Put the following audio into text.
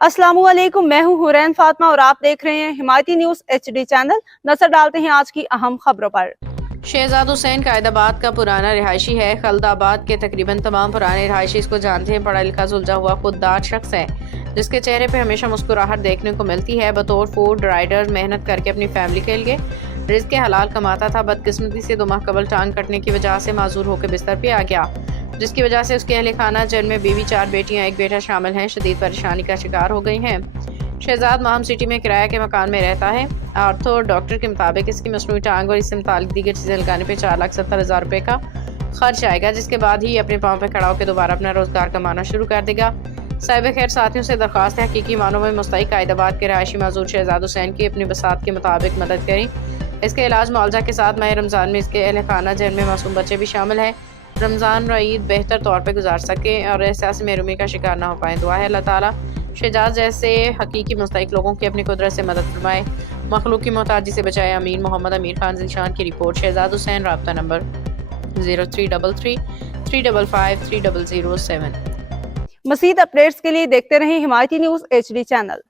अस्सलाम वालेकुम, मैं हूं हुरैन फातिमा और आप देख रहे हैं हिमायती न्यूज HD चैनल। नजर डालते हैं आज की अहम खबरों पर। शहजाद हुसैन कायदाबाद का पुराना रिहायशी है। खलदाबाद के तकरीबन तमाम पुराने रिहायशी इसको जानते हैं। पढ़ा लिखा सुलझा हुआ खुददार शख्स है जिसके चेहरे पे हमेशा मुस्कुराहट देखने को मिलती है। बतौर फूड राइडर मेहनत करके अपनी फैमिली के लिए रिज़्क़ के हलाल कमाता था। बदकिस्मती से 2 माह कबल टांग कटने की वजह से माजूर होकर बिस्तर पे आ गया, जिसकी वजह से उसके अहले खाना जिनमें बीवी, 4 बेटियां, 1 बेटा शामिल हैं, शदीद परेशानी का शिकार हो गई हैं। शहजाद माहम सिटी में किराए के मकान में रहता है। आर्थो डॉक्टर के मुताबिक इसकी मसनूई टांग और इससे मुतालिक दीगर चीज़ें लगाने पर 4,70,000 रुपये का खर्च आएगा, जिसके बाद ही अपने पाँव पर खड़ा होकर दोबारा अपना रोजगार कमाना शुरू कर देगा। साहिब खैर साथियों से दरख्वास्त है हकीकी मानों में मुस्तहिक कायदाबाद के रहायशी माजूर शहजाद हुसैन की अपनी बसात के मुताबिक मदद करें। इसके इलाज मुआवजा के साथ माह रमज़ान में इसके अहल खाना जिनमें मासूम बच्चे भी शामिल हैं, रमज़ान और ईद बेहतर तौर पर गुजार सकें और एहसास महरूमी का शिकार ना हो पाएँ। दुआ है अल्लाह ताला शहजाद जैसे हकीकी मुस्तहिक लोगों की अपनी कुदरत से मदद फरमाए, मखलूक की मोहताजी से बचाए। अमीन। मोहम्मद अमीर खान ज़ीशान की रिपोर्ट। शहजाद हुसैन राब्ता नंबर 0333 355 3007। मज़ीद अपडेट्स के लिए देखते रहें हिमायती न्यूज HD चैनल।